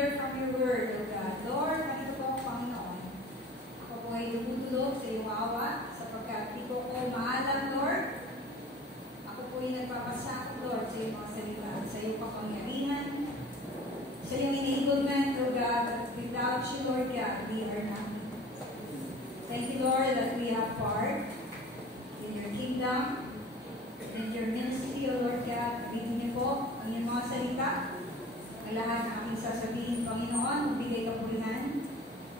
hear from your word, O God. Lord, ano po, Panginoon? Ako po ay tumutulog sa iyong awa sapagkat di ko maalam, Lord. Ako po ay nagpapasakot, Lord, sa iyong mga salita, sa iyong kapangyarihan, sa iyong enablement, O God. Without you, Lord, God, we are nothing. Thank you, Lord, that we have part in your kingdom, in your ministry, O Lord God. Bigyan niyo po ang iyong mga salita. Ang lahat ng aking sasabihin, Panginoon, magbigay kapulihan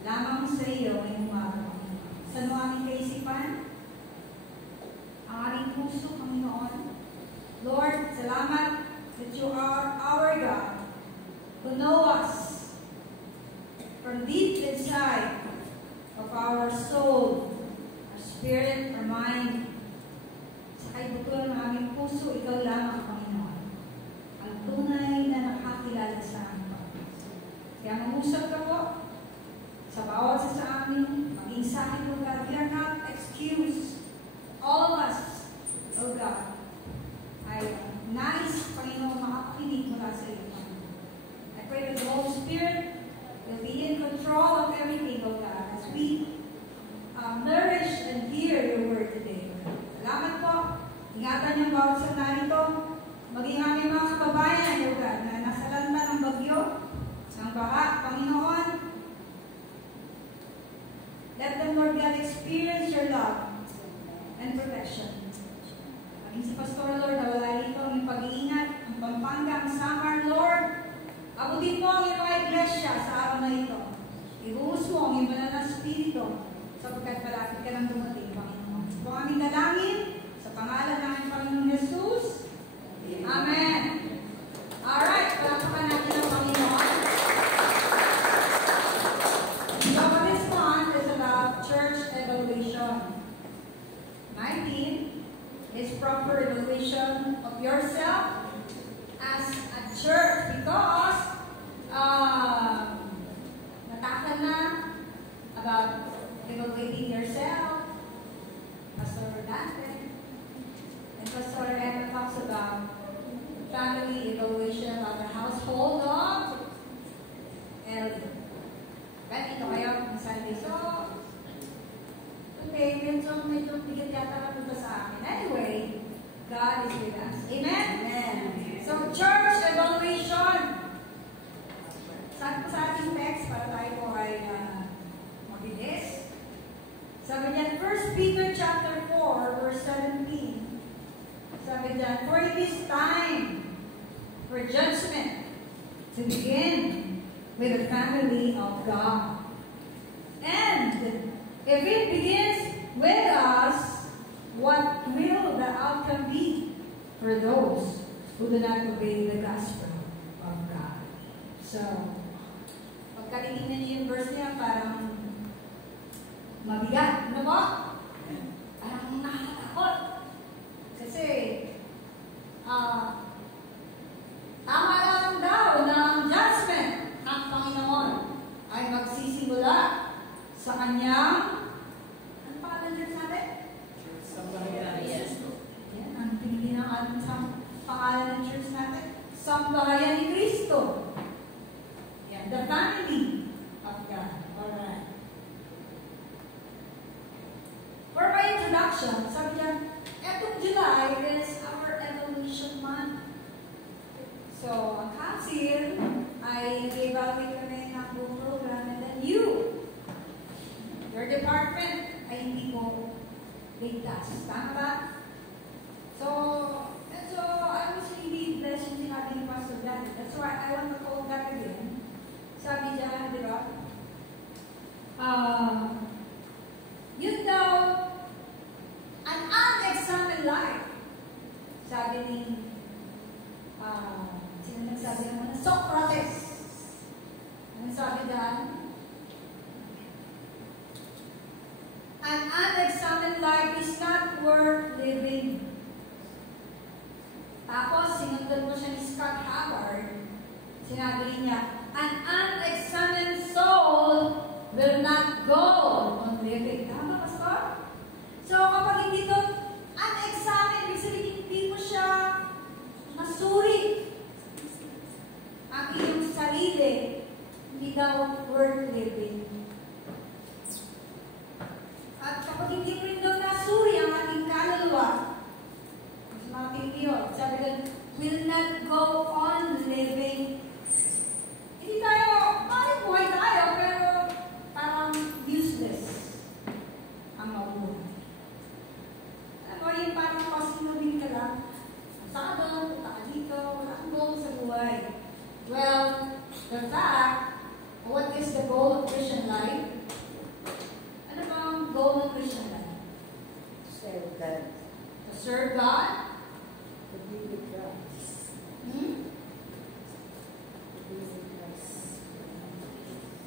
lamang sa iyo ngayong umaga, Panginoon. Sa aming kaisipan, ang aming puso, Panginoon. Lord, salamat that you are our God, who know us from deep inside of our soul, our spirit, our mind. Sa kaibutuan ng aming puso, ikaw lamang, Panginoon, ang tunay na nakakilala sa amin. Kaya mangusap ka po sa bawat sa amin, maging sa akin, O God. We are not excused. All of us, O God, ay nais, Panginoon, makapakinig mula sa iyo. I pray that the Holy Spirit will be in control of everything, O God, as we nourish and hear your word today. Salamat po. Ingatan niyo bawat sa narito. Maging aming mga kababayan, O God, na nasa lanta ng bagyo, ng baha, Panginoon. Let them, Lord God, experience your love and protection. Maging si Pastor, Lord, na wala rito ang pag-iingat, ang Pampanga, ang Samar, Lord. Abutin mo ang iyong mga iglesia sa araw na ito. Ibuhos mo ang iyong banal na spirito sapagkat malapit ka ng dumating, Panginoon. Ito ang aming dalangin sa pangalan ng aming Panginoon Jesus. Amen. Alright, palakpakan natin ang Panginoon. So, this month is about church evaluation. My theme is proper evaluation of yourself as a church because natakal na about evaluating yourself, Pastor Dante, and Pastor Emma talks about family evaluation of the household of elder. Right? Ito kayo ng Sunday. So, okay, medyo bigat yata na sa akin. Anyway, God is with us. Amen? Amen. So, church evaluation. Sa ating text, para tayo po ay mabilis. Sabi niyan, 1 Peter chapter 4, verse 17. Sabi niyan, for it is time for judgment to begin with the family of God. And if it begins with us, what will the outcome be for those who do not obey the gospel of God? So, pagkatingin niyo yung verse niya, parang mabigat. Ano ba? Parang nakakatakot. Kasi, tama lang daw ng judgment ng Panginoon ay magsisimula sa kanyang, ano pangalan dyan natin? Sambahayan. Yan, ang pinili ng ating pangalan ng church natin. Sambahayan ni Kristo. Yan, the family of God. Alright. For my introduction, sabi niya, etong July is our evolution month. So, ang council ay nag-evaluate kami ng buong program and then your department ay hindi mo ligtas. Tama ba? So, I was really blessed yung sinabi ni Pastor Dante. That's why I want to call that again. Sabi dyan, di ba? Yun daw, an unexamined life. Sabi ni, sino nagsabi naman? Socrates. Anong sabi dyan? An unexamined life is not worth living. Tapos, sinundan mo siya ni Scott Howard. Sinabi niya, an unexamined soul will not go on living. Tama, Pastor? So, kapag hindi ito unexamined, ibig sabihin, hindi mo siya masuri ang iyong sarili hindi daw worth living. At kapag hindi mo rin daw nasuri ang ating kaluluwa, mas matindi yun. Sabi doon, will not go on living. Hindi tayo, bakit buhay tayo, pero parang useless ang mabuhay. Ano, yung parang pasinubin ka lang. Saka doon, punta ka dito, wala kang goal sa buhay. Well, the fact, what is the goal of Christian life? Ano ba ang goal of Christian life? Serve God. To serve God? To be with Christ. To be with Christ.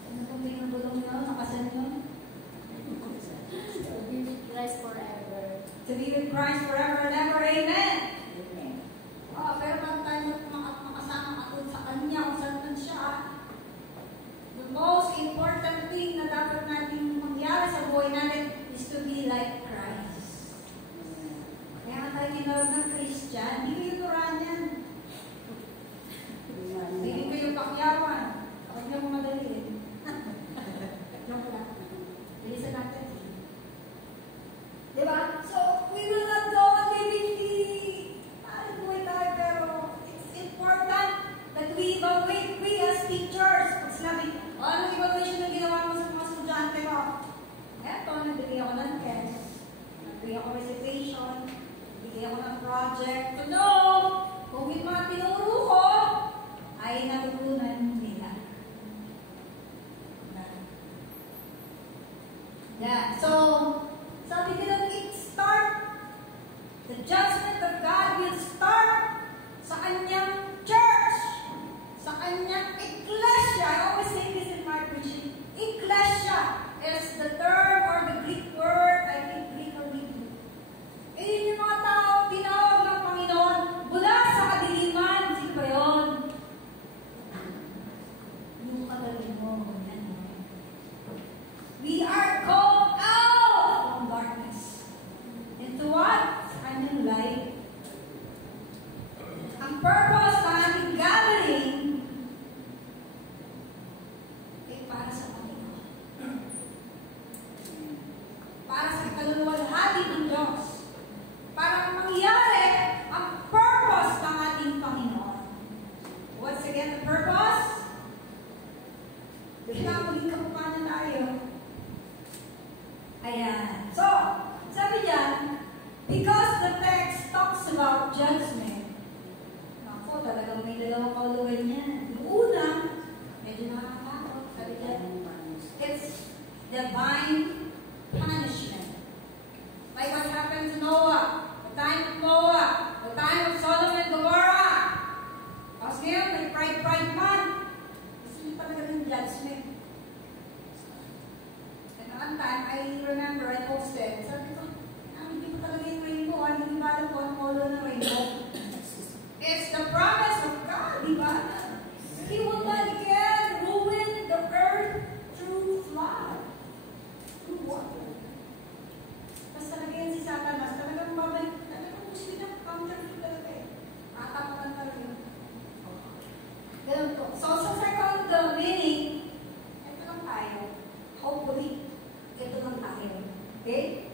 Ano bang binubulong nyo? Nakasan nyo? To be with Christ forever. To be with Christ forever and ever. Amen! Amen. Oh, pero pag tayo makasama ako sa Kanya, kung saan man siya, the most important thing na dapat natin mangyari sa buhay natin is to be like Christ. Kaya nga tayo tinawag ng Christian, hindi kayo Turanian. Hindi kayo Pakyawan. Kapag niyo madaliin. Joke lang. Bilisan natin. Diba? So, we will not go on living the buhay tayo, pero it's important that we evaluate, we as teachers. Pag sinabi, anong evaluation na ginawa mo sa mga estudyante ko? Eto, nagbigay ako ng test, nagbigay ako recitation, nagbigay ako ng project. To know kung yung mga tinuro ko ay natutunan nila. Yeah. So, sabi nila, it start, the judgment of God will start sa kanyang church, sa kanyang ecclesia. I always say this in my preaching. Ecclesia is the term or the Greek word, I think Greek or Hebrew. Yun yung mga tao, tinawag ng Panginoon, mula sa kadiliman. Sino ba yun? Yung kadaliman mo. We are called out from darkness. Into what? Sa kanyang light. Ang purpose ng ating gathering ay para sa Panginoon. Para sa kaluluwalhati ng Diyos. Para mangyari ang purpose ng ating Panginoon. Once again, the purpose? Kaya maging kapupanan tayo. Ayan. So, sabi diyan, because the text talks about judgment, ako talagang may dalawang kaulugan niya. Yung una, medyo nakakatakot. Sabi diyan, it's divine punishment. Like what happened to Noah, the time of Noah, the time of Sodom and Gomorrah. Tapos ngayon, may pride man. Gusto niyo talaga ng judgment. One time, I remember I posted, sabi ko, hindi ko talaga yung rainbow, hindi ba alam ko ang color ng rainbow? It's the promise of God, di ba? He will not again ruin the earth through flood, through water. Tapos talaga yan si Satanas, talagang babalik, talagang gusto niya, counterfeit talaga eh. Atapakan talaga. Ganun po. So, sa second meaning, ito lang tayo, hopefully, ito lang tayo. Okay?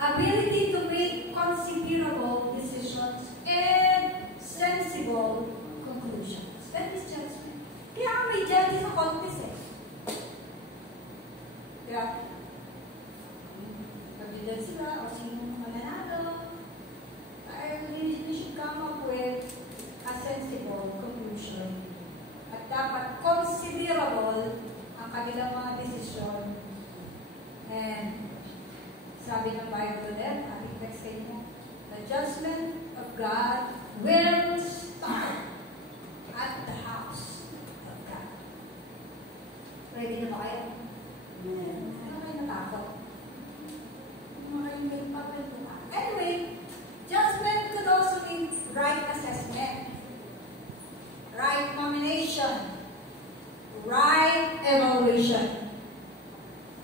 Ability to make considerable decisions and sensible conclusions. That is judgment. Kaya may judges sa contest eh. Kaya, pag-judge sila o sino mananalo, we should come up with a sensible conclusion. At dapat considerable ang kanilang mga desisyon. And sabi ng Bible din, ating text kayo, the judgment of God will start at the house of God. Ready na ba kayo? Ano kayo natakot? Ano kayo may papel na? Anyway, judgment could also mean right assessment, right nomination, right evaluation.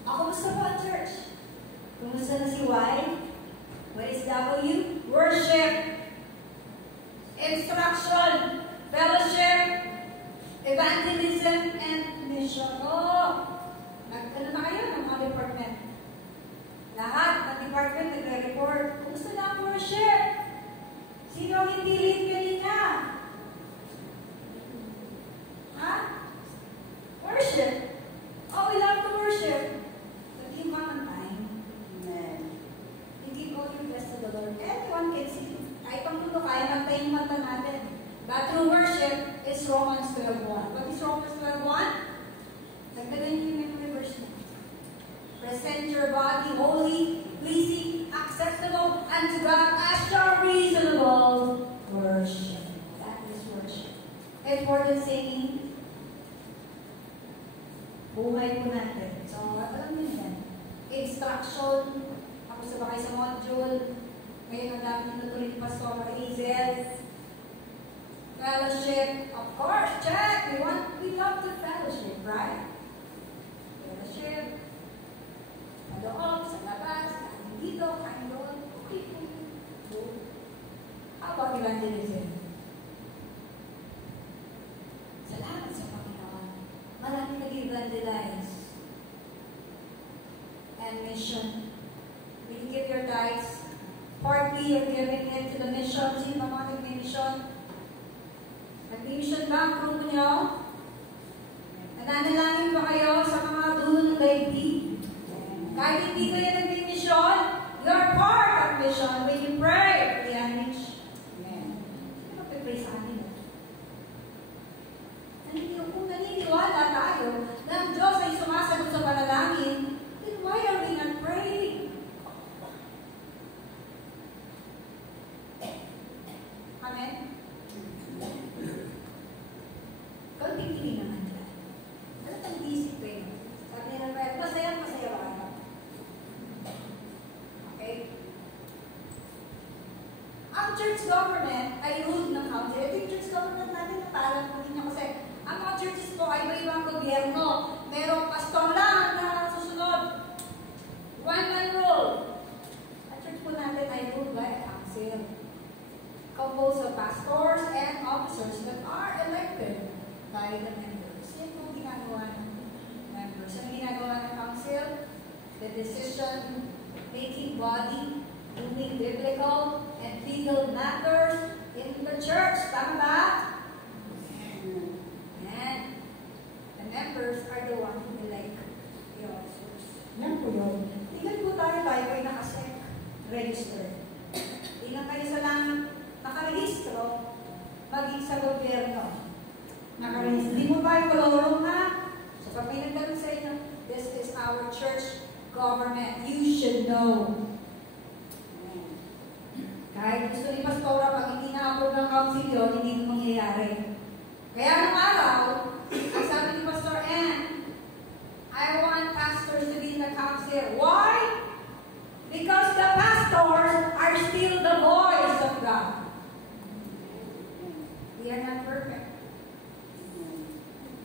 Kumusta po ang church? Kumusta na si Y? What is W? Worship, instruction, fellowship, evangelism, and mission. department nagre-report. Kumusta na ang worship? Sino ang hindi late kanina? Ha? Worship? Oh, we love to worship. But give God on time. Amen. You give all your best to the Lord. Everyone can see. Kahit pang mundo, kaya magtayo yung mata natin. But true worship is Romans 12:1. What is Romans 12:1? Nagdagan niyo yung memory verse na. Present your body holy, pleasing, acceptable unto God as your reasonable worship. That is worship. And for the singing, buhay po natin. So, alam niyo yan. Instruction, ako sabakay sa module, ngayon ang dami nyo natuloy ni Pastor Hazel. Fellowship, of course, check. We love the fellowship, right? Fellowship. Sa loob, sa labas, kain dito, kain doon. How about evangelism? Salamat sa Panginoon. Marami nag-evangelize. And mission. Will you give your tithes? Partly, you're giving it to the mission. Sino ba mga nag-mission? Nag-mission ba ang grupo nyo? Nananalangin ba kayo sa mga dulo ng daigdig? Kahit hindi kayo nag-mission, you're part of mission when you pray for the unreached. Sino magpipray sa amin? Kung naniniwala tayo na ang Diyos ay sumasagot sa panalangin, then why are we not praying? Amen? Konting tingin naman dyan. Ano itong discipline? Sabi nila ba, masaya ba kayo? Okay? Ang church government ay ruled ng council. Ito yung church government natin, natalang po ninyo kasi ang mga churches po ay iba-ibang gobyerno. Merong pastor lang na susunod. One man rule. Ang church po natin ay ruled by a council. Composed of pastors and officers that are elected by the members. Yan po ginagawa ng members. Ang ginagawa ng council, the decision-making body, doing biblical and legal matters in the church. Tama ba? And the members are the one who elect the officers. Yan po yun. Tingnan po tayo ay nakasek, registered. Tingnan kayo sa langit, nakarehistro, maging sa gobyerno. Nakarehistro. Hindi mo ba yung kalorong na? So pag may nagtanong sa inyo, this is our church government. You should know. Kahit gusto ni Pastora, pag hindi na-approve ng councilyo, hindi mo mangyayari. Kaya nung araw, ang sabi ni Pastor Ann, I want pastors to be in the council. Why? Because the pastors are still the voice of God. We are not perfect.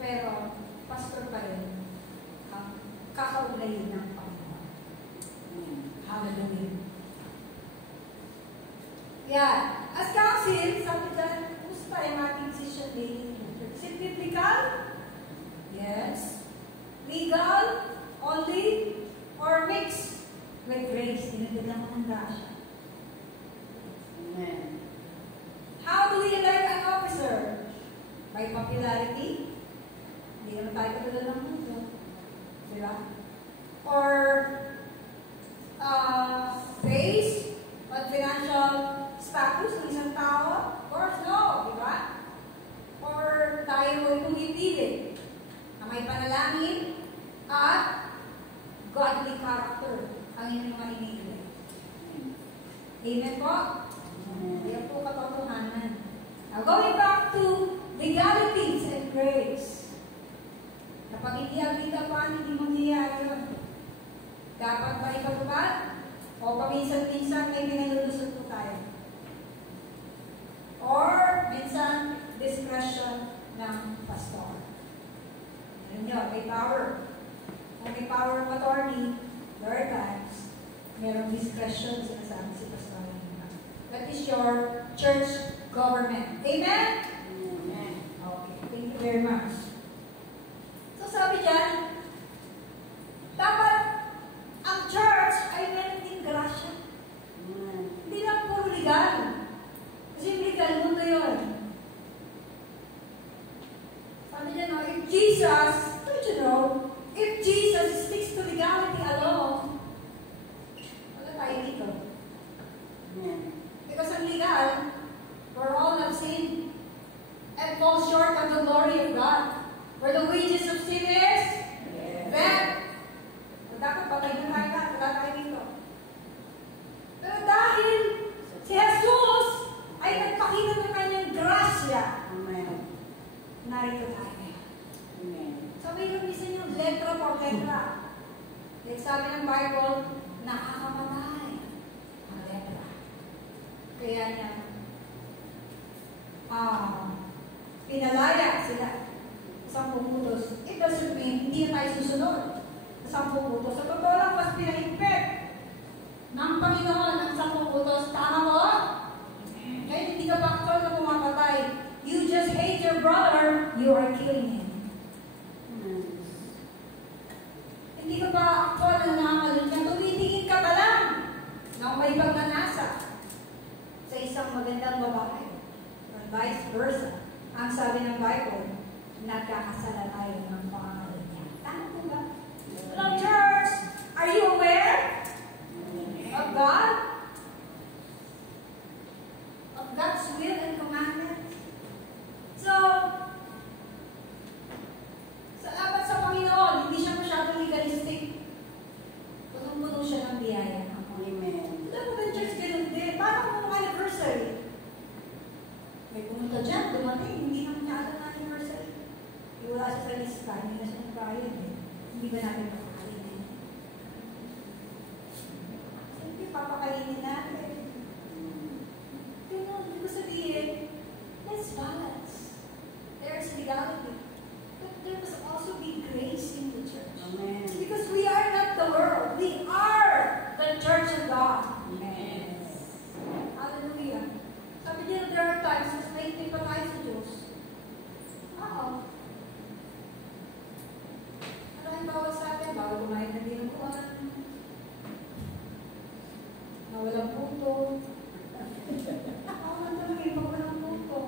Pero, pastor pa rin ang kakaulayin ng Panginoon. Hallelujah. Yeah. As council, sabi dyan, gusto tayo mating decision making. Is it biblical? Yes. Legal? Only? Or mixed with grace? Dinagdagan mo ng grasya. Amen. How do we elect an officer? By popularity? Hindi naman tayo katulad ng mundo. Diba? Or based on financial status ng isang tao? Of course, no. Diba? Or tayo ay pumipili na may panalangin at godly character ang inyong maninili. Amen po? Yan po katotohanan. Now, going back to legalities and grace. Kapag hindi agitapan, hindi mangyayari yun. Dapat ba ipatupad? O paminsan-minsan may pinalulusot po tayo. Or minsan, discretion ng pastor. Alam nyo, may power. Kung may power of attorney, there are times, merong discretion sinasabi si pastor. That is your church government. Amen? Amen. Okay, thank you very much. So sabi dyan, dapat ang church ay meron din grasya. Sabi niya, no, if Jesus, don't you know, if Jesus sticks to legality alone, wala tayo dito. Amen. Because ang legal, for all have sinned and fall short of the glory of God. Where the wages of sin is, death. So, dapat patay na tayo lahat, wala tayo dito. Pero dahil si Jesus ay nagpakita ng kanyang grasya, Amen. narito tayo ngayon. Amen. So, mayroon minsan yung letra por letra. Like sabi ng Bible, nakakamatay ang letra. Kaya niya, pinalaya sila sa 10 utos. It doesn't mean hindi na tayo susunod sa 10 utos. Sa totoo lang, mas pinahigpit ng Panginoon ang 10 utos. Tama mo? Kahit hindi ka pa actual na pumapatay, you just hate your brother, you are killing him. Hindi ka pa actual na nangangalit na tumitingin ka pa lang na may pagnanasa sa isang magandang babae. Or vice versa. Ang sabi ng Bible, nagkakasala tayo ng pangangalit niya. Tama po ba? Hello, church! Are you aware of God? Of God's will and commandments? So, salamat sa Panginoon, hindi siya masyadong legalistic. Punong-puno siya ng biyaya. Amen. Alam mo ba, church, ganun din. Parang kung anniversary. May pumunta dyan, dumating, hindi naman niya alam na anniversary. Wala siya sa lista, hindi na siya nagbayad eh. Hindi ba natin papakainin? Siyempre, papakainin natin. Ganun, hindi ko sabihin, let's balance. There's legality. But there must also be grace in the church. Amen. Because we are not the world. We are the church of God. Amen. Hallelujah. Sabi niya, there are times mas mahitin pa tayo sa Diyos. Oo. Ano ang bawal sa atin? Bawal kumain ng dinuguan. Bawal ang puto. Bawal talaga yung bawal ang puto.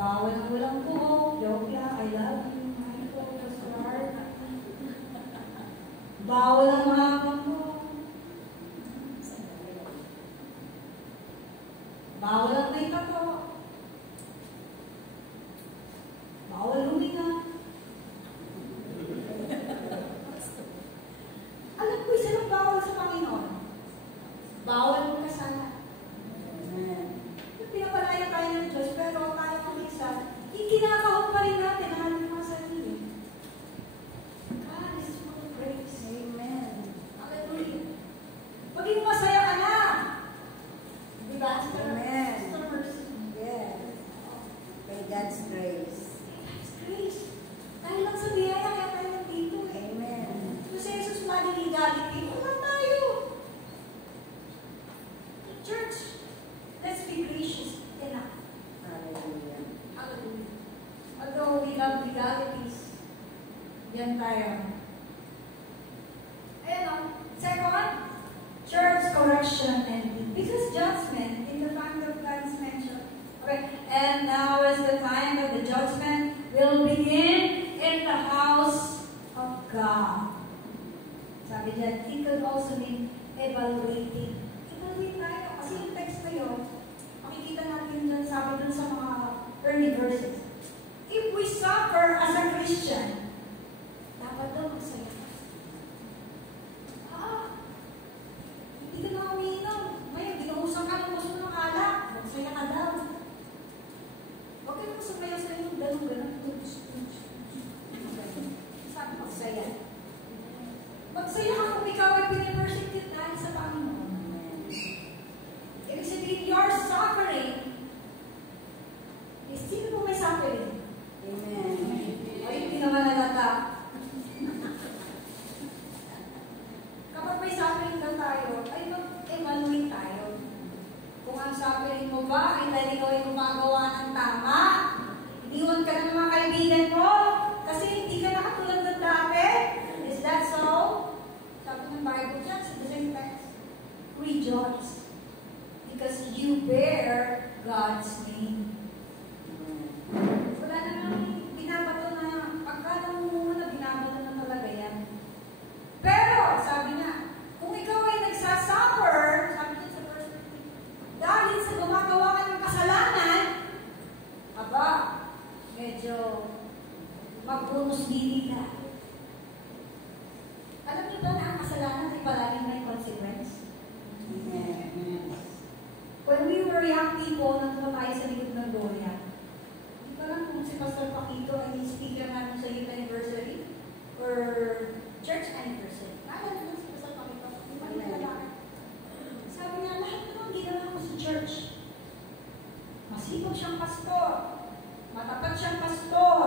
Bawal ang walang buhok. Joke lang, I love you. My focus heart. Bawal ang mahapang mo. Bawal ang may tato. Bawal huminga. Alam ko isa lang bawal sa Panginoon. Bawal magkasala. Amen. Pinapalaya tayo ng Diyos, pero tayo kung isa, ikinakahog pa rin natin ang ating mga sarili. God is full of grace. Amen. Hallelujah. Maging masaya ka na. Diba? Amen. Sister Mercy. Yes. By God's grace. God's grace. Dahil lang sa biyaya, kaya tayo nandito eh. Amen. Kung sa Jesus maligality, wala tayo. Church, let's be gracious enough. Hallelujah. Hallelujah. Although we love legalities, yan tayo. Ayan o. Second, church correction and because judgment in the fact of God is mentioned. Okay. And now is the time that the judgment will begin in the house of God. Sabi dyan, it could also mean evaluating. Evaluate tayo. Kasi yung text na yun, makikita natin dyan, sabi dun sa mga early verses. If we suffer as a Christian, dapat daw magsaya. Hindi ka na umiinom. Ngayon, ginuusan ka ng gusto ng alak. Magsaya ka daw. Huwag ka naman sumayaw sa inyo. Ganun. Sabi, magsaya. Magsaya ka kung ikaw ay pinipersecute dahil sa Panginoon. Ibig sabihin, your suffering is sino mo may suffering? Amen. Ay, hindi naman nalata. Kapag may suffering na tayo, ay mag-evaluate tayo. Kung ang suffering mo ba ay dahil ikaw ay gumagawa ng tama, iniwan ka ng mga kaibigan mo, kasi hindi ka nakatulad ng dati. Is that so? Sabi ng Bible dyan, sa the same text, rejoice. Because you bear God's name. mag-bonus dili ka. Alam niyo ba na ang kasalanan ay palaging may consequence? Amen. When we were young people, nandun tayo sa likod ng Gloria. Hindi ko lang kung si Pastor Paquito ay speaker natin sa youth anniversary or church anniversary. Naalala lang si Pastor Paquito. Sabi niya, lahat naman ginawa ko sa church. Masipag siyang pastor. Matapat siyang pastor.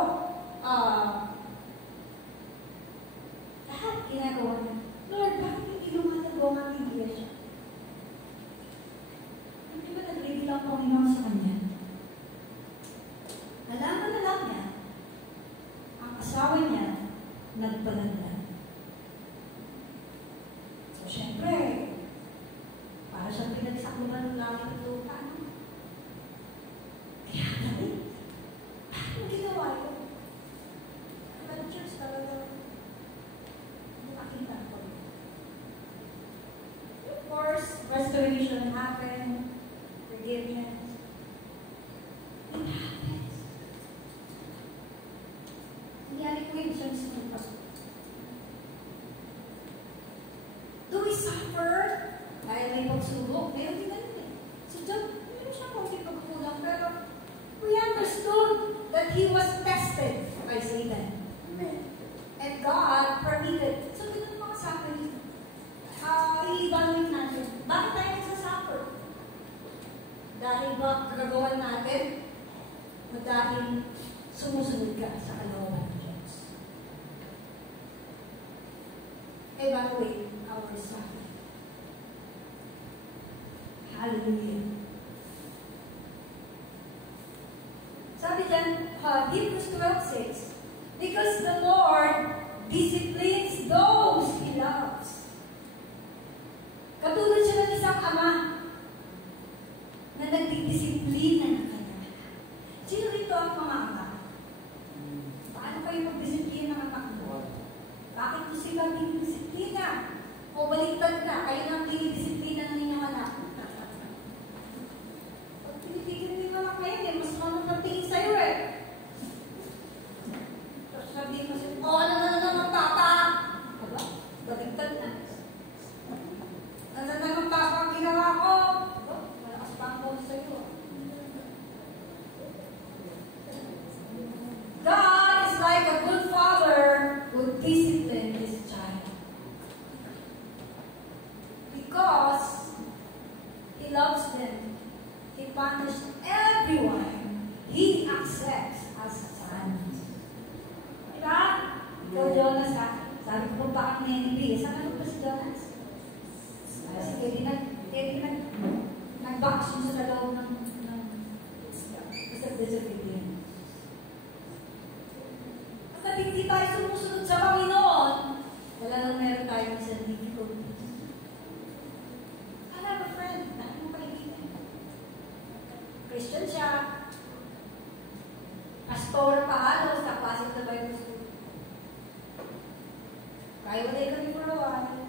Lahat ginagawa niya. Lord, bakit hindi lumatagong ang iglesia? Hindi ba nag-reveal ang Panginoon sa kanya? Nalaman na lang niya, ang asawa niya, nagpalanlan. So, syempre, para siyang pinagsakluban ng langit at lupa. Kaya dali, bakit mo ginawa yun? Ang church talaga, nakakita ko. Of course, restoration happened, forgiveness. It happens. Nangyari ko yun siya sa mga. Do we suffer? Dahil may pagsubok, meron din natin eh. So, meron siya konting pagkulang, pero we understood that he was tested by Satan. Amen. And God permitted. So, ganun mga suffering. I-evaluate natin. Bakit tayo nagsasuffer? Dahil ba gagawan natin? O dahil sumusunod ka sa kalooban ng Diyos? Evaluate our suffering. Hallelujah. Sabi dyan, Hebrews 12:6, because the Lord disciplines those He loves. Katulad siya ng isang ama na nagdidisiplina ng kanya. Sino rito ang mga ama? Paano kayo magdisiplina ng anak mo? Bakit mo sila dinidisiplina? O baliktad na, kayo nang dinidisiplina ng inyong anak? Pag pinitigil din naman kayo, mas manong ng tingin sa'yo eh. Tapos sabihin mo sa'yo, ano na naman papa? Aba, baliktad na. Ano na naman papa ang ginawa ko? Aba, malakas pa ang boses sa'yo. God is like a good father who disciplines his child. Because He loves them, He punishes everyone He accepts as sons. Diba? Ikaw, Jonas, ha? Sabi ko pa ang NB. Saan ano pa si Jonas? Sige, nag-box yun sa loob ng disobedience. At hindi tayo sumusunod sa Panginoon, wala nang meron tayo sa difficulties. I have a friend, dahil mo kaibigan. Christian siya. Pastor pa halos, kapasok na Bible school. Kaya wala kami for a while.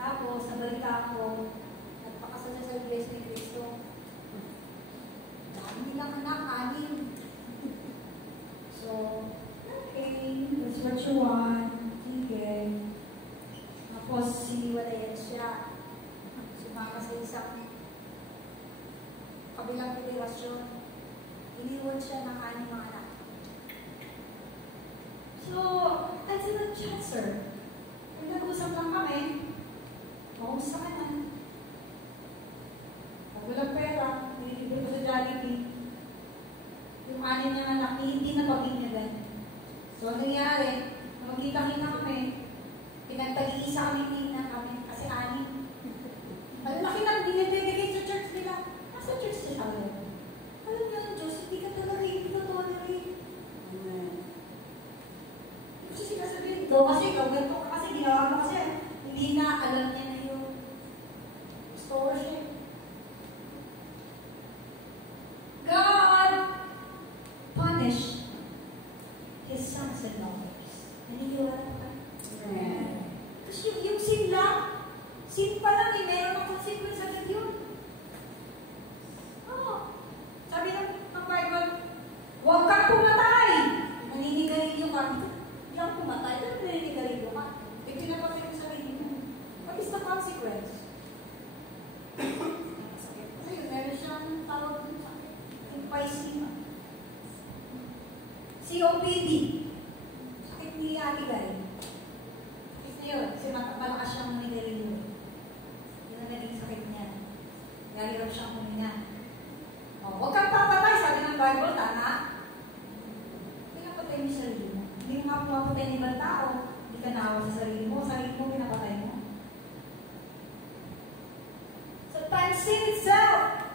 Tapos, nabalita ko, nagpakasal niya sa Iglesia ni Cristo. Dami nilang anak, 6. So, okay, that's what you want. Sige. Tapos, siniwalayan siya. Sumama sa isang kabilang federasyon. Iniwan siya ng 6 mga anak. So, that's in the chat, sir. Kung nag-usap lang kami, maumusta ka na. Pag walang pera, nililibre ko sa Jollibee. Yung 6 niya anak, hindi na pabinyagan. So, ang nangyari, magkita-kita kami, pinagtag-iisa kami namin kasi 6. Malaki na, hindi nabibigay sa church nila. Nasa church nila kami. Alam niyo, Diyos, hindi ka tolerate. Kasi sinasabihin, kasi ikaw, ganito ka kasi, ginawa mo kasi, hindi na, alam niya na yun. COPD. Sakit ni Ate Guy. Sakit na yun. Kasi malakas siyang manigarilyo. Yun ang naging sakit niya. Nahirap siyang kuminya. O, huwag kang papatay, sabi ng Bible, tama? Pinapatay mo yung sarili mo. Hindi mo nga pumapatay ng ibang tao. Hindi ka naawa sa sarili mo pinapatay mo. Sometimes sin itself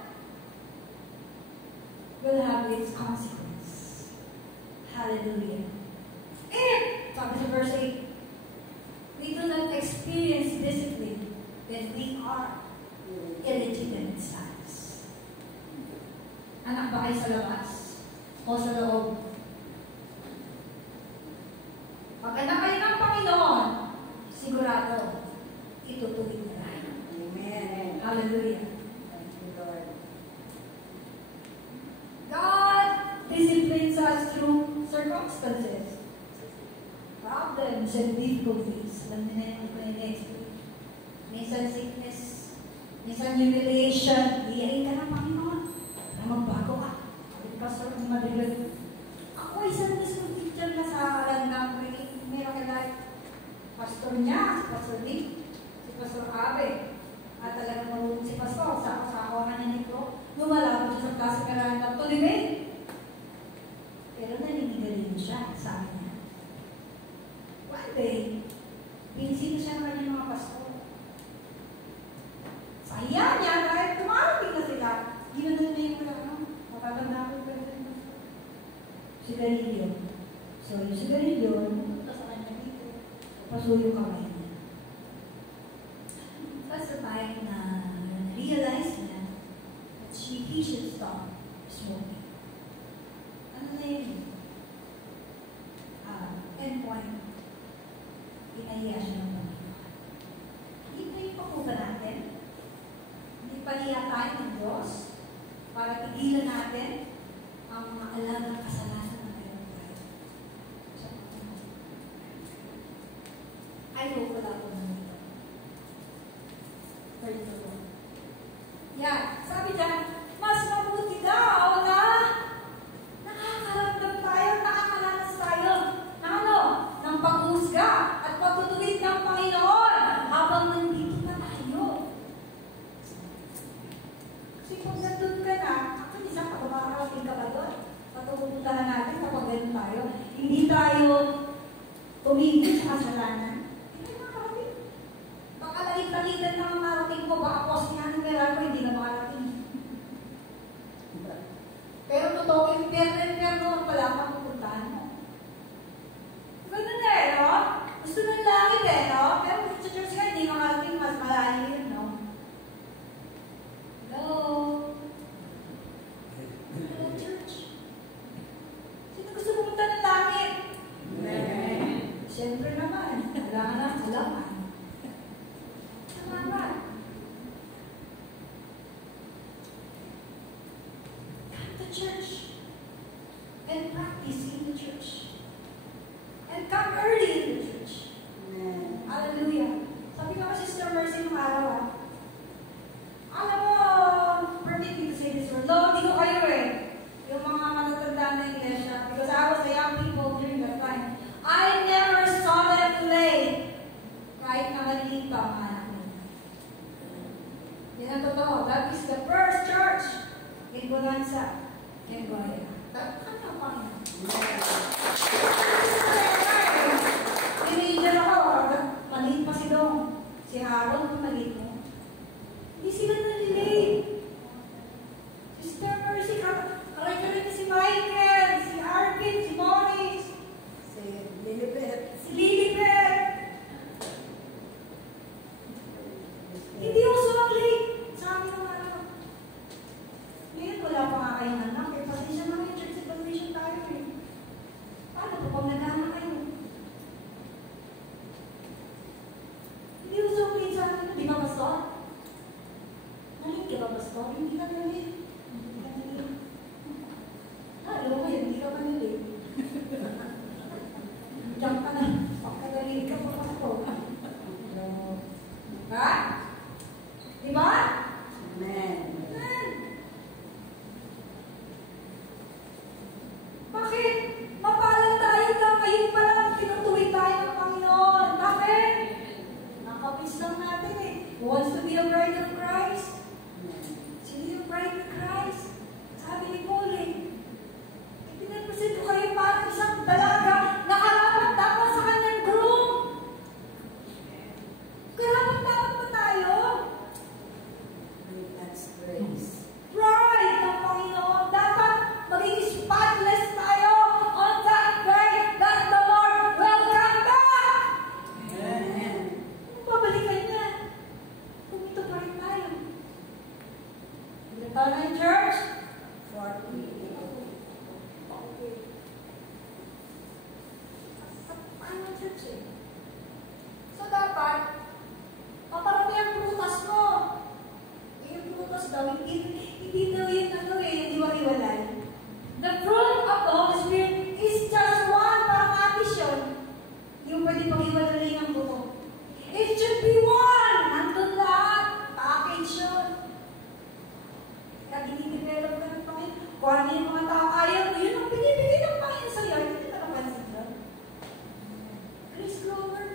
will have its consequence. Hallelujah. And, sabi sa verse 8, we do not experience discipline when we are illegitimate sons. Anak ba kayo sa labas? O sa loob? Pag anak kayo ng Panginoon, sigurado, itutuwid na rin. Amen. Hallelujah. Thank you, Lord. God disciplines us through circumstances, problems, and difficulties. Alam niyo na yung next week. Minsan sickness, minsan humiliation, iyain ka ng Panginoon na magbago ka. Pastor, ang madalag. Ako ay isang school teacher na sa Alandang Miracle Life. Pastor niya, si Pastor Nick, si Pastor Abe. At talagang marunong si Pastor, sa awangan niya nito. Lumalabot siya sa klase kailangan ng tulimid. Pero naninigaling siya, sabi niya. One day, binisita siya ng kanyang mga pastor. Sa hiya niya, dahil tumarating na sila, ginanong niya yung mga matatanda ko pero sigarilyo. So, yung sigarilyo, napunta sa kanya dito. Pasuyo kamay niya. That's the time na realize niya that he should stop smoking. Ano na yun? Endpoint. Pinahiya siya ng Panginoon. Hindi pa yung pakuba natin. Hindi pa hiya tayo ng Diyos para pigilan natin ang mga alagang kasalanan ng meron tayo. So, I hope wala po na nito. Praise the Lord. Yan. Sabi dyan, mas mabuti daw na nakakaramdam tayo, nakakaranas tayo na ano? Ng paghusga at pagtutuwid ng Panginoon habang nandito pa tayo. Kasi kung nandun ka na, actually sa pagkakarating ka ba doon? Patupuntahan natin kapag ganun tayo. Hindi tayo tumigil sa kasalanan. Hindi na makarating. Baka lalit-lalitan na ang marating mo, baka postingan ng meron ko, hindi na makarating. Pero totoo, impyerno ang pala ang pupuntahan mo. Ganun na eh, no? Gusto ng langit eh, no? Pero sa church ka, hindi makarating, mas malayo yun, no? Hello? Hello, church? Sino gusto pumunta ng langit? Amen. Siyempre naman, kailangan na salamat. Salamat. Come to church and practice in the church. And come early in the church. Amen. Hallelujah. Sabi ko kay Sister Mercy nung araw, alam mo, permit me to say this word, no, hindi ko kayo eh. Yung mga matatanda na iglesia, because I was the young people during that time. I never saw them late. Kahit na maliliit pa ang anak nila. Yan ang totoo. That is the first church in Bonanza, in Goya. Ano pa nga? Teenager ako, maliit pa si Dong. Si Harold, maliit mo. Hindi sila nalilate. Sister Mercy, kalay ka rin si Michael, si Arvin, si Morris, Si Lilibet. si Lilibet. Hindi ako sumag-late. Sabi ng araw. Ngayon, wala pa nga kayong anak. Eh, pasensya na kayo, church celebration tayo eh. Paano po pag nag-anak kayo? Hindi ako sumag-late sa akin. Di ba, Pastor? Who wants to be a bride of Christ? Sino yung bride of Christ? Sabi ni Paul ipinrepresent ko kayo parang isang dalaga na karapat-dapat sa kanyang groom. Karapat-dapat ba tayo? That's grace. Bride ng Panginoon. Dapat maging spotless tayo on that day that the Lord will come back. Amen. Kung babalikan niya, kumito pa rin tayo. Ilan tayo na yung church? 40. Ano church eh? So dapat, paparami ang prutas mo. Yung prutas daw, hindi daw yun hindi wariwalay. The fruit of the Holy Spirit is just one, parang addition. Yung pwede pag-iwalay ng buto. It should be one. Nandun lahat. Package yun. Kaya dinidevelop ka ng Panginoon. Kung ano yung mga tao, ayaw mo yun, ang binibigay ng Panginoon sa'yo, hindi ka napansin doon. Grace Glover.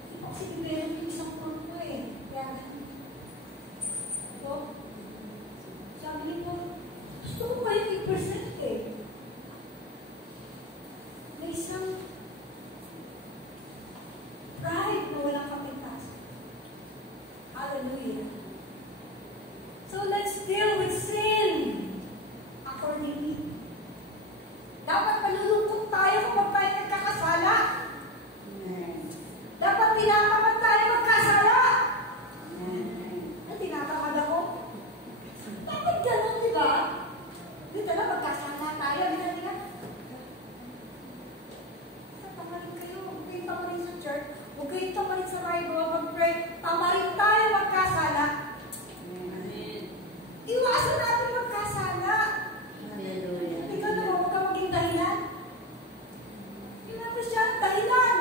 Hindi ko kasi develop yung isang fruit mo eh. Kaya, sabi niyo po, gusto ko kayo i-present eh. Na isang pride na walang kapintas. Hallelujah. So let's deal with sin accordingly. Dapat malulungkot tayo kapag tayo nagkakasala. Amen. Dapat tinatamad tayo magkasala. Amen. Ay, tinatamad ako. Dapat ganun, di ba? Dito na, magkasala tayo. Hindi na. Tamarin kayo. Huwag kayong tamarin sa church. Huwag kayong tamarin sa Bible. Mag-pray. Tamarin tayo magkasala. Amen. Iwasan natin magkasala. Hallelujah. Ikaw naman, huwag ka maging dahilan. Yung mga Kristiyano, dahilan.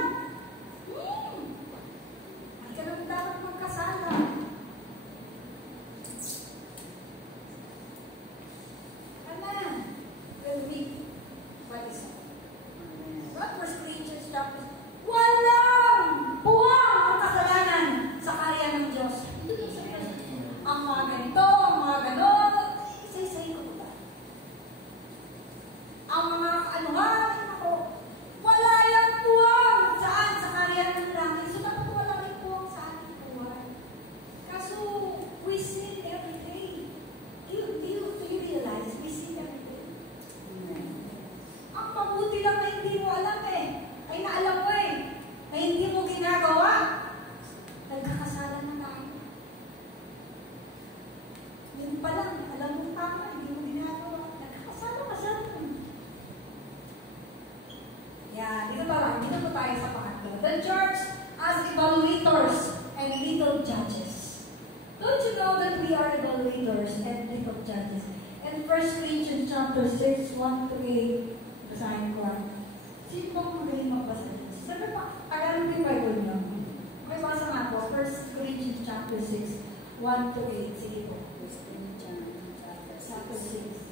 Hindi ka naman dapat magkasala. We'll read what is it. What was Corinthians chapter? Walang buwang ang kasalanan sa karya ng Diyos. Ang mga ganito, ang mga ganon, isa-isay ko ba? Ang mga kaanuhan, ako, wala yung buwang saan sa karya ng langit. So dapat wala rin buwang sa ating buwan. Kaso, we sin every day. Do you realize we sin every day? Ang mabuti lang na hindi mo alam eh. Ay naalam mo eh. Na hindi mo ginagawa. Nagkakasala na tayo. Yun pa lang. Alam mo tama. Hindi mo ginagawa. Nagkakasala ka sa atin. Yan. Dito pa tayo sa pangatlo. The church as evaluators and little judges. Don't you know that we are evaluators and little judges? In 1 Corinthians chapter 6, 1 to 8, basahin ko lang. Sino bang magaling magbasa dito? Sabi pa, alam mo yung Bible niyo. May basa nga po, 1 Corinthians chapter 6, 1 to 8. Sige po. Chapter 6.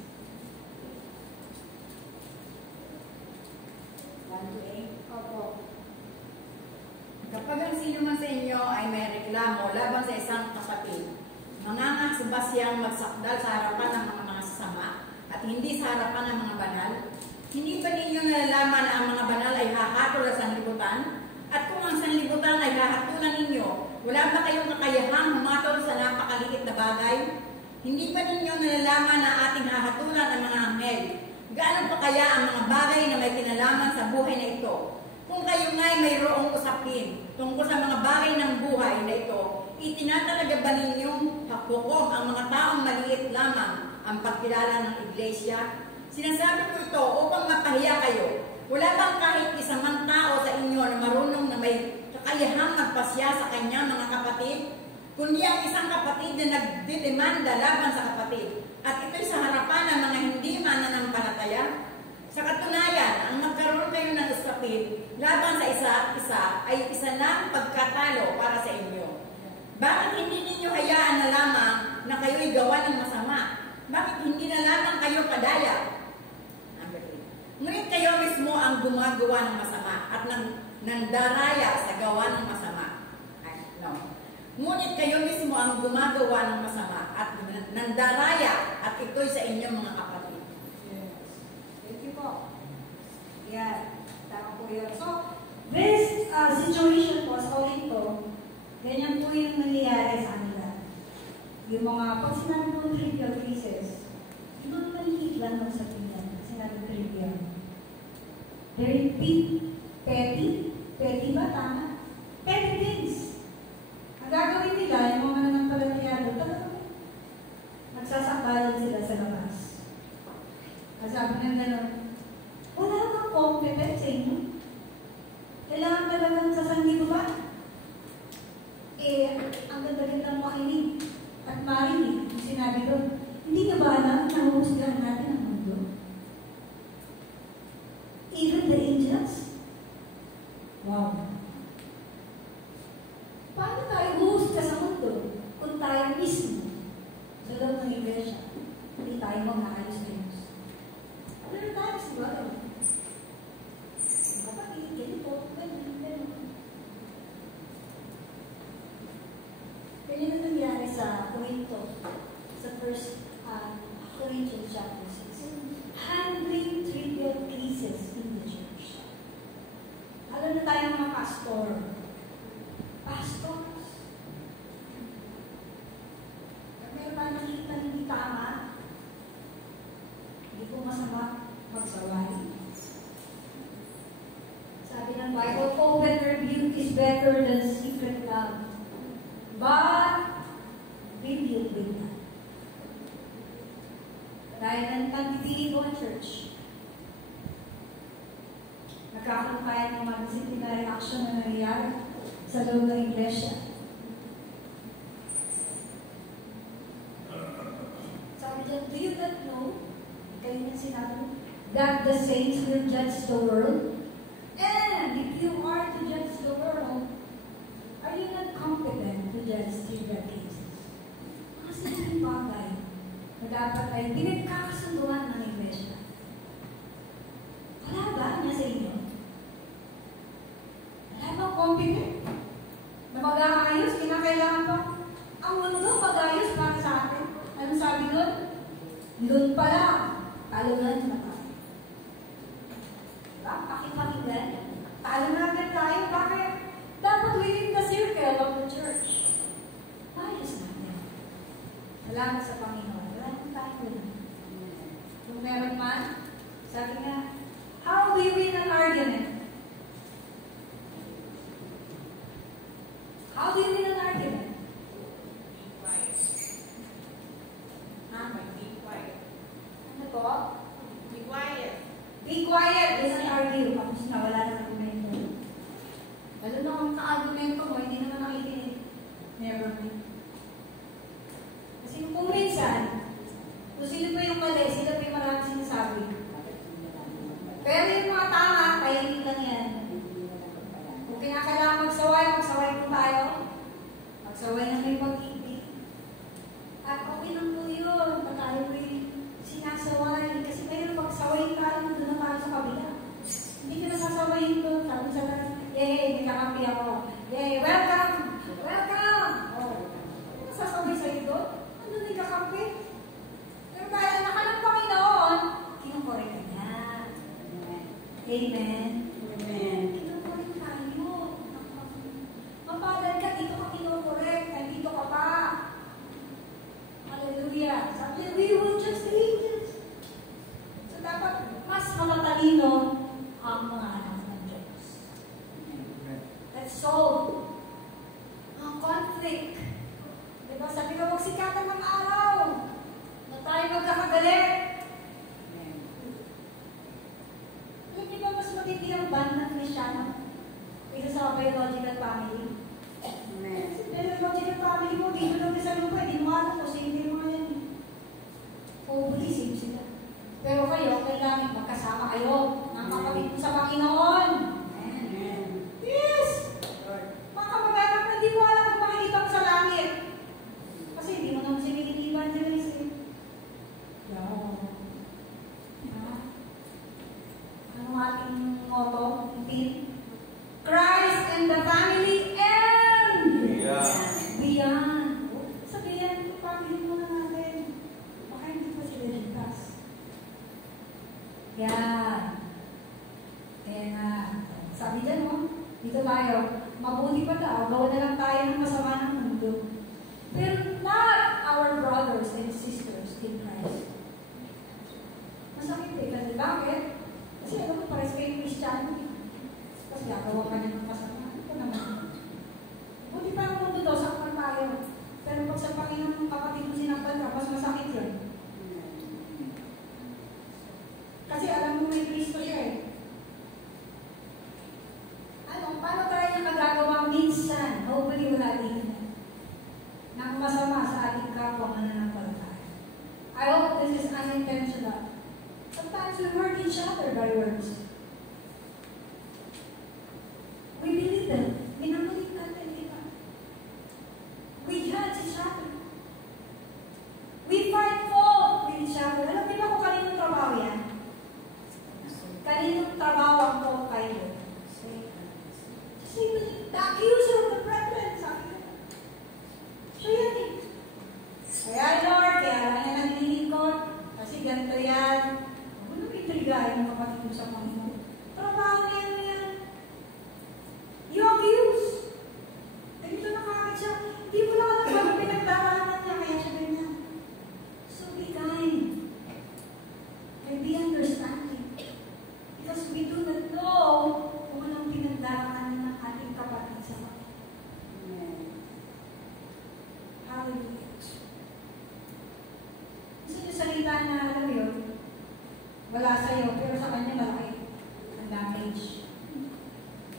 1 to 8. Opo. Kapag ang sino man sa inyo ay may reklamo laban sa isang kapatid, mangangas ba siyang magsakdal sa harapan ng mga sasama at hindi sa harapan ng mga banal? Hindi ba ninyo nalalaman na ang mga banal ay hahatol sa sanlibutan? At kung ang sanlibutan ay hahatulan ninyo, wala ba kayong kakayahang humatol sa napakaliit na bagay? Hindi ba ninyo nalalaman na ating hahatulan ang mga anghel? Gaano pa kaya ang mga bagay na may kinalaman sa buhay na ito? Kung kayo nga'y mayroong usapin tungkol sa mga bagay ng buhay na ito, itinatalaga ba ninyong hakukom ang mga taong maliit lamang ang pagkilala ng iglesia? Sinasabi ko ito upang mapahiya kayo. Wala bang kahit isang man tao sa inyo na marunong na may kakayahang magpasya sa kanyang mga kapatid? Kundi ang isang kapatid na nagdidemanda laban sa kapatid, at ito'y sa harapan ng mga hindi mananampalataya? Sa katunayan, ang magkaroon kayo ng usapin laban sa isa't isa ay isa ng pagkatalo para sa inyo. Bakit hindi ninyo hayaan na lamang na kayo'y gawa ng masama? Bakit hindi na lamang kayo padaya? Number 3. Ngunit kayo mismo ang gumagawa ng masama at nandaraya sa gawa ng masama. No. Ngunit kayo mismo ang gumagawa ng masama at nandaraya at ito'y sa inyong mga kapatid. Yes. Thank you po. Yan. Tama po yun. So, this situation po sa Corinto, ganyan po yung nangyayari sa kanila. Yung mga, pag sinabi po trivial cases, hindi mo maliliit lang ng sabihin yan. Sinabi trivial. Very big, petty ba? Tama? Petty things. Ang gagawin nila, yung mga nanampalatayado, talagang nagsasakbalan sila sa labas. Ang sabi ng gano'n, wala kang competent sa inyo. Kailangan talagang sasanggituhan. Ang ganda-gandang makinig at marinig. Yung sinabi doon, hindi nyo ba alam na huhusgahan natin ang mundo? Even the angels? Wow. Paano tayo huhusga sa mundo kung tayo mismo sa loob ng iglesia? Hindi tayo mag-aayos sa Diyos. Ano tayo siguro? Ganyan ang nangyari sa Corinto, sa first Corinthians chapter 6. Handling trivial cases in the church. Alam na tayo mga pastors. Meron ba nakikita hindi tama? Hindi ko masama magsaway. Sabi ng Bible, open rebuke is better than secret love. But, rebuke with that. Dahil ng pagpipili ko ang church, nagkakaroon tayo ng mga disciplinary action na nangyayari sa loob ng iglesia. Sabi dyan, do you not know, kayo na sinabi, that the saints will judge the world? And if you are to judge the world, are you not competent to judge trivial cases? Mga simpleng bagay na dapat ay pinagkakasunduan ng iglesia. Wala ba niya sa inyo? Wala ba competent? Na mag-aayos, kinakailangan pa. Ang mundo mag-aayos para sa atin. Anong sabi doon? Doon pala, talunan na tayo. Diba? Pakipakinggan. Talo natin tayo. Bakit? Dapat within the circle of the church. Ayos natin. Salamat sa Panginoon. Wala nang tayo. Kung meron man, sabi nga, how do you win an argument? How do you win an argument? Be quiet. Be quiet. Ano po? Be quiet. Be quiet. Let's not argue. Tapos na, wala na argumento. Lalo na kung ka-argumento mo, hindi naman nakikinig. Never mind. Kasi kung minsan, kung sino pa yung mali, sila pa yung maraming sinasabi. Pero yung mga tama, tahimik lang yan. Kung kinakailangan magsaway po tayo. Magsaway na may pag-ibig. At okay lang po yun. Pag tayo po yung sinasaway. Kasi mayroon pagsaway tayo, doon na tayo sa kabila. Hindi ka nasasawayin doon. Sabi sa tayo, yay, may kakampi ako. Yay, welcome! Welcome! Oh. Nasasabay sa'yo doon? Ano na yung kakampi? Pero dahil anak ng Panginoon, kinukorek ka niya. Amen. Amen. Kinukorek tayo. Mapalad ka, dito ka kinukorek. Ay, dito ka pa. Hallelujah. Sabi niya, we will just angels. So, dapat mas mamatalino ang mga anak ng Diyos. Let's solve ang conflict. Diba? Sabi ko, magsikatan ng araw na tayo magkakagalit. Hindi ba mas unintentional. Sometimes we hurt each other by words. We believe them. Minamulit natin iba. We judge each other. We find fault with each other. Alam niyo ba kung kaninong trabaho yan? Kaninong trabaho ang fault kayo? Kasi the accuser of the brethren, sabi ko. So yan eh. Kaya Lord, kaya lang yan naglilingkod. Kasi ganito yan. Huwag mo nang itrigahin ang kapatid mo sa Panginoon. Trabaho niya mo yan. You abuse. Ganito na kakit siya. Hindi mo lang alam bakit pinagdaraanan niya. Kaya siya ganyan. So be kind. And be understanding. Because we do not know kung anong pinagdaraanan ng ating kapatid sa Panginoon. Hallelujah. Gusto niyo salita na alam mo yun? Wala sa'yo, pero sa kanya malaki. Ang damage.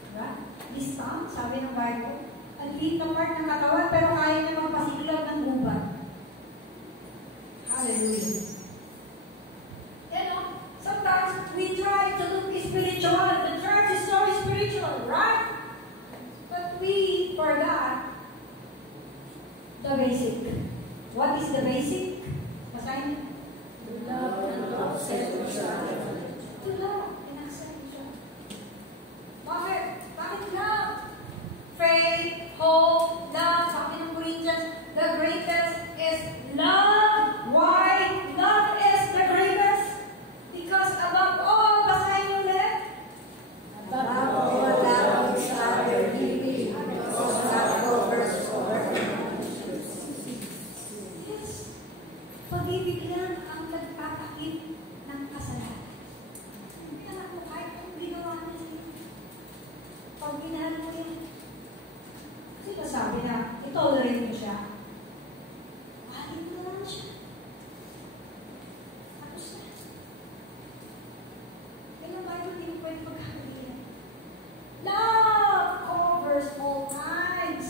Diba? This tongue, sabi ng Bible, ang liit na part ng katawan, pero kaya niya magpasiglaw ng gubat. Hallelujah. You know, sometimes we try to look spiritual. The church is so spiritual, right? But we forgot the basic. What is the basic? Basahin. To love and accept each other. To love and accept each other. Bakit? Bakit love? Faith, hope, love. Sabi ng Corinthians, the greatest is love. Why? Love is the greatest. Because above all, basahin ulit. Above all, love each other deeply, because love covers all. Yes. Pag-ibig lang ang nagpatakip ng kasalanan. Hindi alam mo kahit kung ginawa niya siya. Pag minahal mo yan. Kasi nasabi na, itolerate mo siya. Mahalin mo lang siya. Tapos na. Kaya ang Bible, hindi mo pwede magkakalihan. Love covers all kinds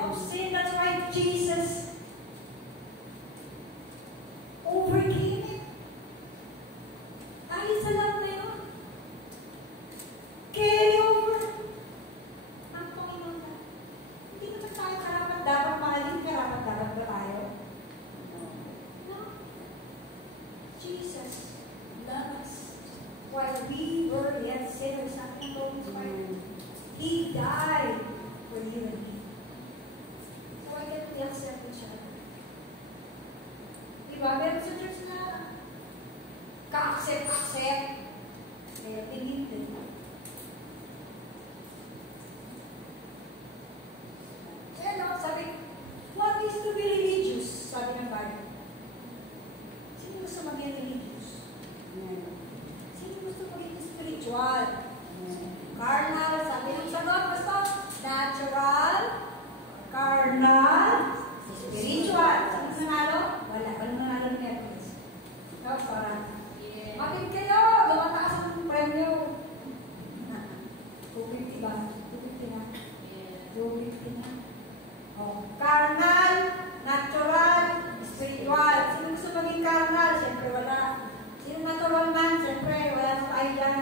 of sin. That's why Jesus overcame it. Kahit sa love na yun, carry over ang Panginoon na. Hindi naman tayo karapat dapat mahalin, karapat dapat ba tayo? No. Jesus loved us while we were yet sinners. Nothing Romans 5. He died for you and me. So I get to accept each other. Diba? Meron sa church na ka-accept. Kaya tingin din. Kaya no, sabi, what is to be religious? Sabi ng Bible. Sino gusto maging religious? Sino gusto maging spiritual? Carnal, sabi ng sagot, basta natural, carnal, spiritual. Sabi ng nanalo? Wala. Walang nanalo ni Edwards. No, parang, bakit kayo? Lumataas ang premyo. 250 ba? 250 na? 250 na? Oh, carnal, natural, spiritual. Sino gusto maging carnal? Siyempre wala. Sino natural man? Siyempre wala sa tayo dyan.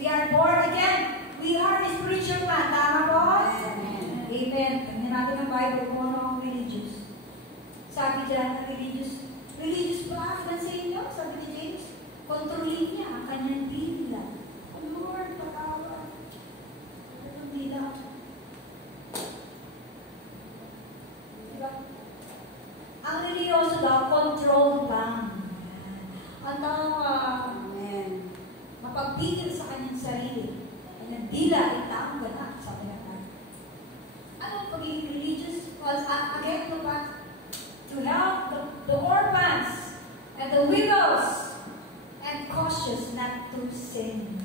We are born again. We are a spiritual man. Tama po? Amen. Tingnan natin ang Bible kung ano ang religious. Sabi dyan, religious ba ang sa inyo? Sabi ni James, kontrolin niya ang kanyang dila. Oh Lord, patawa. Ang dila. Diba? Ang religyoso daw, control lang. Ang tawag, mapagpigil sa kanyang sarili. Kanyang dila, itaang ganak, sabi na tayo. Ano pagiging religious? Well, again, to help the orphans and the widows and cautious not to sin.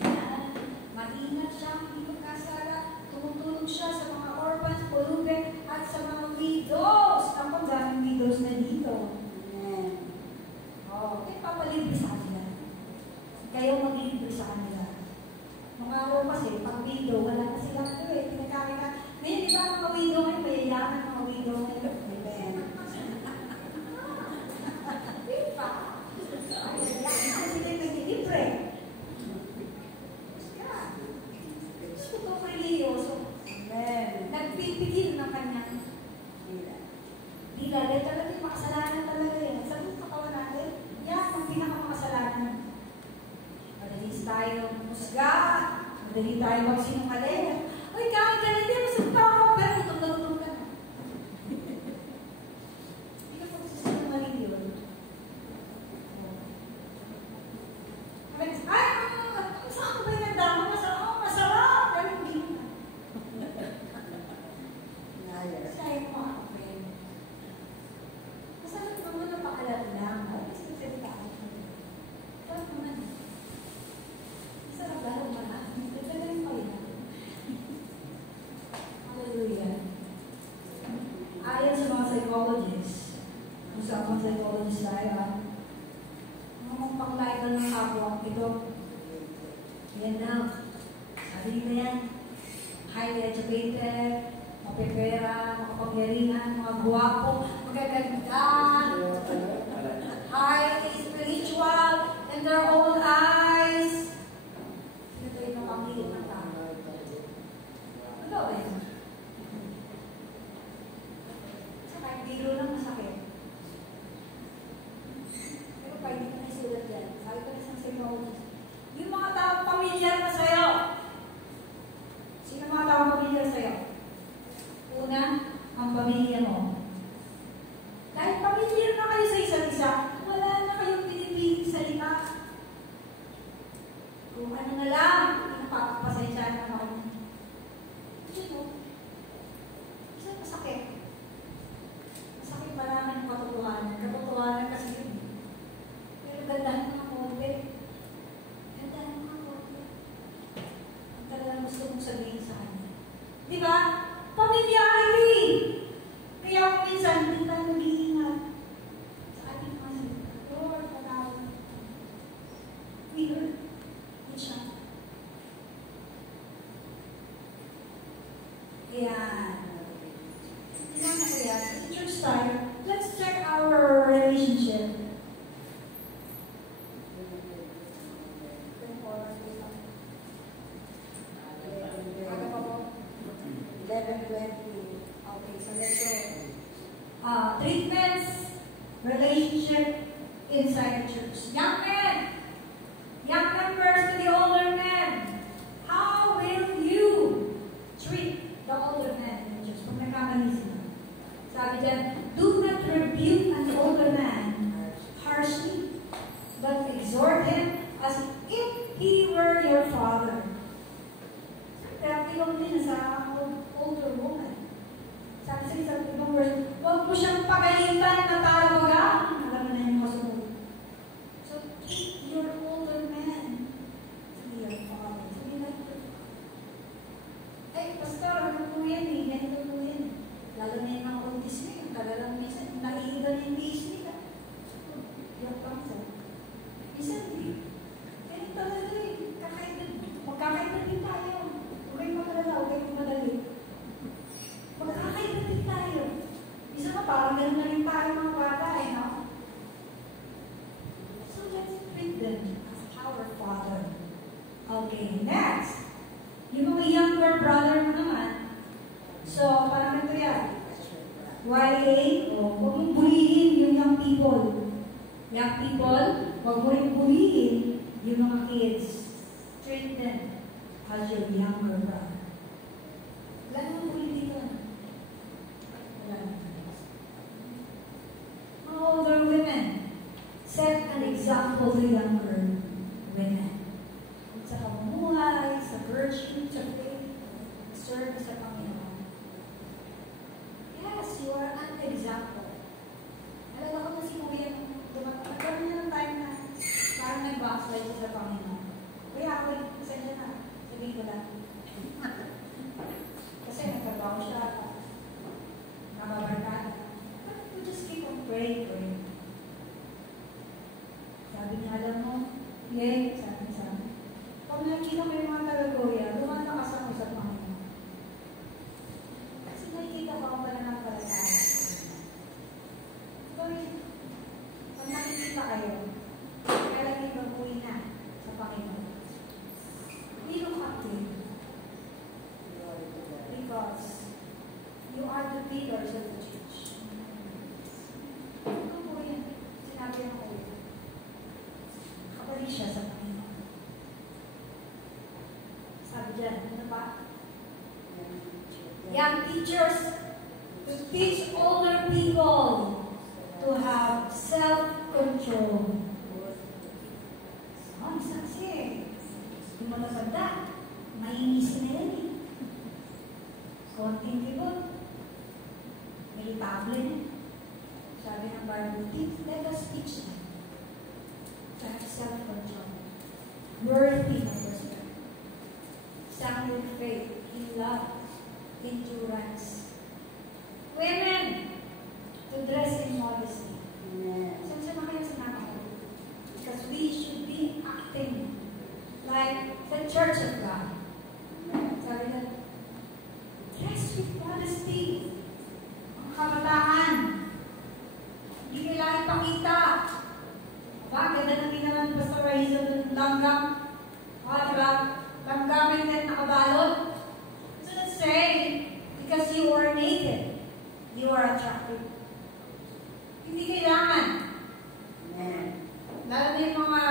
Mag-ingat siya, hindi magkasala. Tumutulong siya sa mga orphans, pulubi, at sa mga widows. Ang daming widows na dito. Oh, papalibre sa kanila. Kayo maglibre sa kanila. Mga araw kasi, pag widow, wala na silang pinagkakita. Ngayon, di ba ang mga widow ngayon, mayayaman mga widow ngayon. Amen. tayo musga, madali tayo magsinungaling. Uy, kain ka na, hindi, masag pa ako, pero tutulog ka na. Hindi ka pagsisinungaling yun. Ay, saan ko ba yung nagdama? Masarap! Pero hindi na. Sayang mo ako, friend. Masarap naman na pakalat lang. At least nagsalita ako. Masarap naman. Masarap lang naman. Nagdagaling pa rin. Hallelujah. Ayon sa mga psychologists, usapang psychologist tayo, mga pang-life ng kapwa, ito, yan na. Sabi nila yan, highly educated, mapipera, makapangyarihan, mga guwapo, magaganda, highly spiritual, in their own eyes. Ito yung napangilit ng tao. Ano ba yun? Saka biro lang masakit. Pero pa hindi ka naisulat yan. Sabi ko na isang psychologist. Yung mga taong pamilyar na sa'yo. Sino mga taong pamilyar sa'yo? Una, ang pamilya mo. Kahit pamilyar na kayo sa isa't isa, wala na kayong pinipiling salita. Kung ano na lang, pinapapasensya na ako. Ito, isa masakit. Masakit pa naman yung katotohanan. Katotohanan kasi yun. Pero gandahan mga konti. Gandahan mga konti. Ang talagang gusto mong sabihin sa kanya. Di ba? Familiarity! Kaya kung minsan, hindi tayo nag-iingat sa ating mga salita. Lord, patawad. We heard each other. Ayan. Tingnan ko yan. Sa church tayo, let's check our relationship. Aga pa po? 11:20. Okay, so let's go. Treatments, relationship inside the church. Young men, young members to the older men, how will you treat the older men in the church? Kung nagkamali sila. Sabi dyan, do not rebuke an older man harshly, but exhort him as if he were your father. Kaya tingnan din sa older woman. Sabi sa isang ibang verse, huwag mo siyang pagalitan na talaga. Alam na yung kasunod. So, keep your older man to be your father. To be like your father. Eh, pastor, ano po yan eh? Ganito po yan. Lalo na yung mga autism yung talagang minsan, naiigan yung Disney ka. Yung pangsa. Minsan, ganito talaga eh. Magkakaitan din tayo. Huwag kayong makalala, huwag kayong madali. Magkakaitan din tayo. Isa ka parang ganun na rin tayo mga bata eh, no? So let's treat them as our father. Okay, next. Yung mga younger brother mo naman. So, parang ito yan. YA, huwag mong bulihin yung young people. Young people, huwag mo rin bulihin yung mga kids. Treat them as your younger brother. Wala naman po yung dito. Wala naman. Mga older women, set an example to younger women. Sa pamumuhay, sa virtue, sa faith, serve sa Panginoon. Yes, you are an example. Alala ko na si Kuya, nagkaroon niya ng time na parang nag-backslide siya sa Panginoon. Kuya, ako, pasensya na. Sabihin ko lang. Kasi nagtrabaho siya. Nakabarkada. But we just keep on praying for him. Sabi niya, alam mo, yeah, sabi niya sa amin. Pag nakikita mo yung mga talagoya, lumalakas ako sa Panginoon. Kasi nakikita ko ang pananampalataya. Pag nakikita kayo, kailan kayo mag-uwi na sa Panginoon. Hindi look up to you. Because you are the pillars of the church. Ano po yan? Sinabi ako yun. Kapali siya sa Panginoon. teachers to teach older people to have self-control. So, isa kasi, yung mga tanda, mainis na yan eh. Konting libon, may tablet. Sabi ng Bible, let us teach them to have self-control, worthy of respect, sound in faith, in love, endurance. Women, to dress in modesty. Saan siya makaya sa nakakot? Because we should be acting like the Church of God. Sabi na, dress with modesty. Ang kabataan. Hindi kailangan ipakita. Aba, ganda na din naman Pastor Raisa ng langgam. Diba? Langgamin ka nakabalot. So let's say, because you are naked, you are attractive. Hindi kailangan. Lalo na yung mga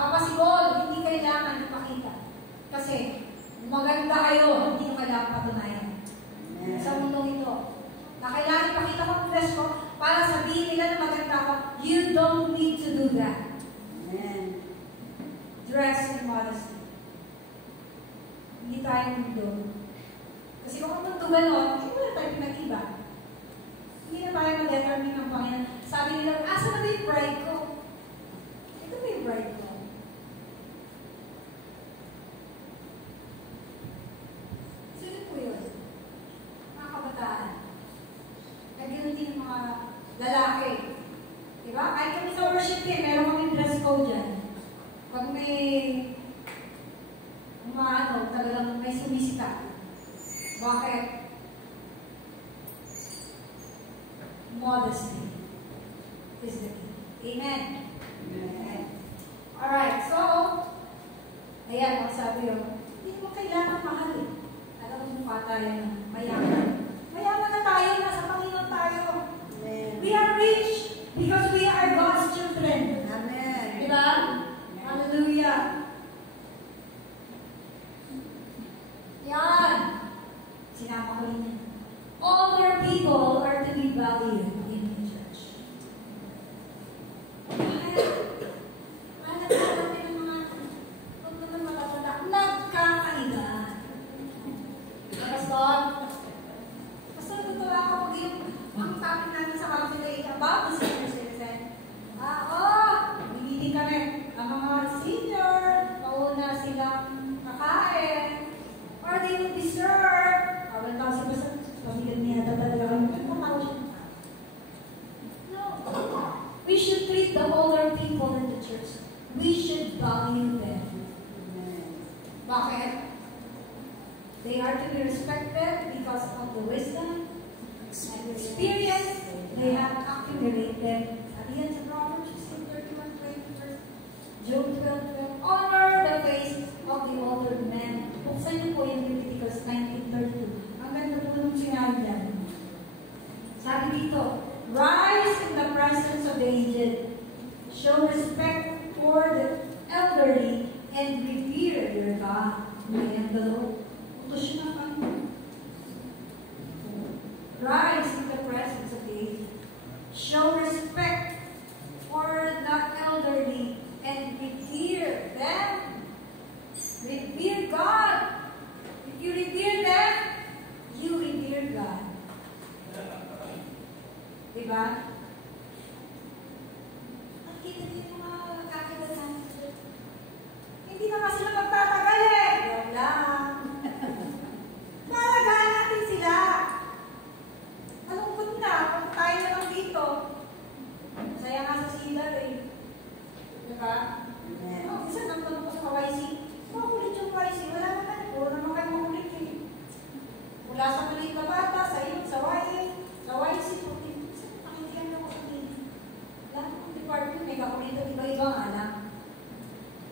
kapasigol, hindi kailangan ipakita. Kasi, maganda kayo, hindi nyo kailangan patunayan. Sa mundong ito. Na kailangan ipakita ko ang flesh ko para sabihin nila na maganda ako. You don't need to do that. Dress in modesty. Hindi tayo mundo. Kasi kung ang mundo ganon, hindi mo na tayo pinag-iba. Hindi na tayo mag-determine ng Panginoon. Sabi nila, asa na ba yung bride ko? Ito ba yung bride ko? Sino po yun? Mga kabataan. Naganoon din yung mga lalaki. Diba? Kahit kami sa worship team, meron kami dress code dyan. Pag may talagang may sumisita. Bakit? Modesty is the key. Amen? Amen. Alright, so, ayan, ang sabi yun, hindi mo kailangan mahal eh. Alam mo mukha tayo na mayaman. Mayaman na tayo, nasa Panginoon tayo. Amen. We are rich because we are God's children. Amen. Diba? Hallelujah. Yan. Sinama ko rin yan. Older people are to be valued in the church. Alam natin ang mga huwag naman matatanda. Nagkakaedad. Pastor, totoo ako pag yung ang topic namin sa Catholic about the senior citizen. Hindi kami. Ang mga senior, pauna silang kakain. Or they will be served. Wala kasi basta pamigan niya talaga kami. No. We should treat the older people in the church. We should value them. Bakit? They are to be respected because of the wisdom and experience they have accumulated. Sabi yan sa Proverbs 31:20, Job 12:12. Honor the face of the older men. Buksan niyo po yung Leviticus 19:32. Ang ganda po nung sinabi dyan. Sabi dito, rise in the presence of the aged. Show respect for the elderly and revere your God. I am the Lord. Utos siya ng Panginoon. Rise in the presence of the aged. Show respect for the elderly and revere them. Revere God. If you revere them, you revere God. Diba? Nakikita niyo yung mga kakita namin. Hindi na nga sila magtatagal eh. Yan lang. Malagaan natin sila. Malungkot na. Kung tayo na lang dito. Masaya nga sa sila eh. Diba? Isa nang tanong ko sa YC. Makulit yung YC. Wala naman. Puro naman kayo makulit eh. Mula sa maliit na bata, sa iyo, sa YC. Sa YC, pakintihan ako sa tingin. Lahat ng department may kakulito, iba-iba nga lang.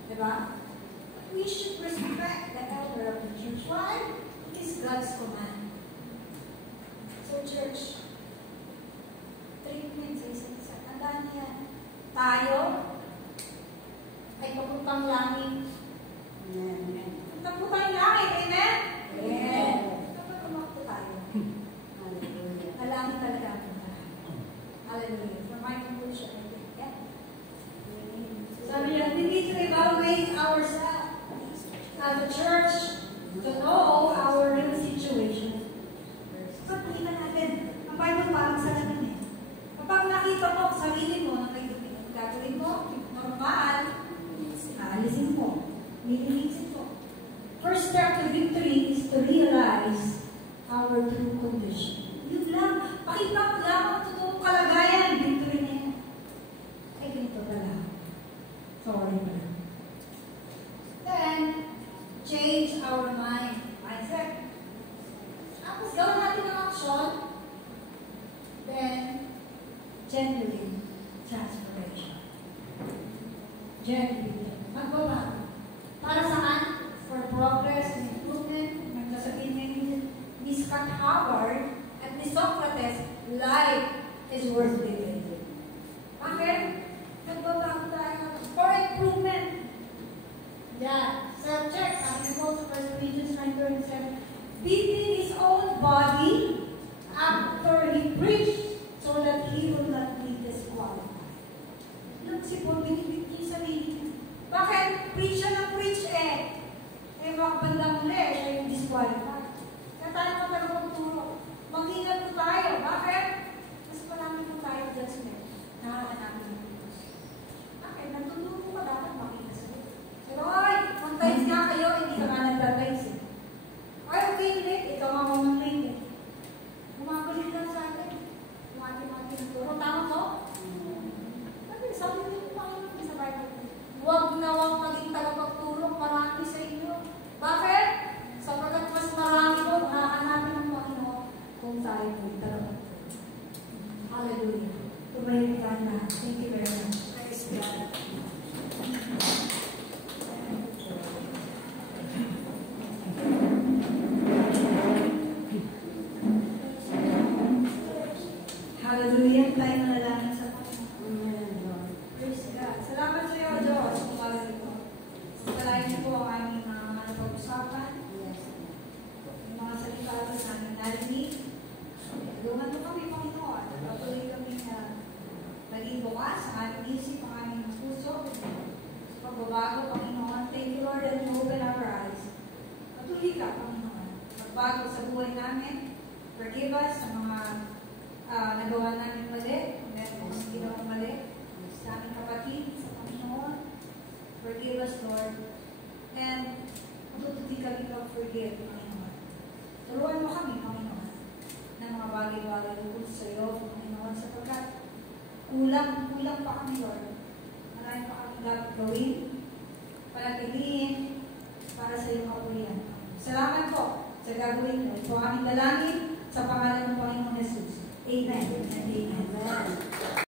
Diba? We should respect the elder of the church. Why? It is God's command. So church, treatment sa isa't isa. Tandaan niya, tayo ay papuntang langit. Papuntang po tayong langit. Amen? Amen. Dapat tumakbo Hallelujah. For my conclusion, I think. Yeah. So we need to evaluate ourselves as a church to know our real situation. Pagkita natin, ang Bible parang sa atin eh. Kapag nakita mo ang sarili mo na may gagawin mo, normal, aalisin mo, nililisin mo. First step to victory is to realize our true condition. Yun lang, pakita mo lang ang totoong kalagayan, victory na yan. Ay, ganito pala. Sorry pala. Then, change our mindset. Tapos gawin natin ang action. Then, genuine transformation. Genuine. Magbabago. Para saan? For progress and improvement. Nagsasabihin ngayon ni Scott Howard at ni Socrates, life is worth living. Bakit? Nagbabago tayo. For improvement. Yeah. Self-check. Sabi ko sa 1 Corinthians 9:37, beating his own body after he preached so that he will not be disqualified. Look, si Paul, binibig niya sa sarili. Bakit? Preach siya ng preach eh. Eh, makabandang muli, siya yung disqualified. Kaya tayo matagal magturo. Mag-ingat po tayo. Bakit? Mas marami po tayo judgment. Nakakanapin ng Diyos. Bakit? Nagtuturo ka dapat makita sa Diyos. Pero ay, mag-times nga kayo, hindi ka nga nagtatimes eh. Ay, okay, late. Ikaw nga mamang-late eh. Bumabalik lang sa atin. Mati-mati ng turo. Tama to? Sabi niyo pa sa Bible. Huwag na huwag maging tagapagturo, marami sa inyo. Bakit? Sapagkat mas marami po, hahanapin ng Panginoon kung tayo po tagapagturo. Hallelujah. Tumayo tayo na. Thank you very much. Praise God. Hallelujah. Tayo manalangin sa Panginoon. Praise God. Salamat sa iyo, Diyos, kung wala ito. Salamat niyo po ang aming mga napag-usapan. Yung mga salita ito sa aming narinig. Tulungan mo kami, Panginoon. Patuloy kami na naging bukas sa aming isip, ang aming puso. Sa pagbabago, Panginoon. Thank you, Lord, that you open our eyes. Patuloy ka, Panginoon. Magbago sa buhay namin. Forgive us sa mga nagawa namin mali. Meron po kami ginawang mali. Sa aming kapatid, sa Panginoon. Forgive us, Lord. And matututi kami pag-forgive, Panginoon. Turuan mo kami, Panginoon, ng mga bagay-bagay tungkol sa iyo, Panginoon, sapagkat kulang pa kami, Lord. Marami pa kami dapat gawin, panatilihin, para sa iyong kapulian. Salamat po sa gagawin mo. Ito ang aming dalangin sa pangalan ng Panginoon Jesus. Amen and amen.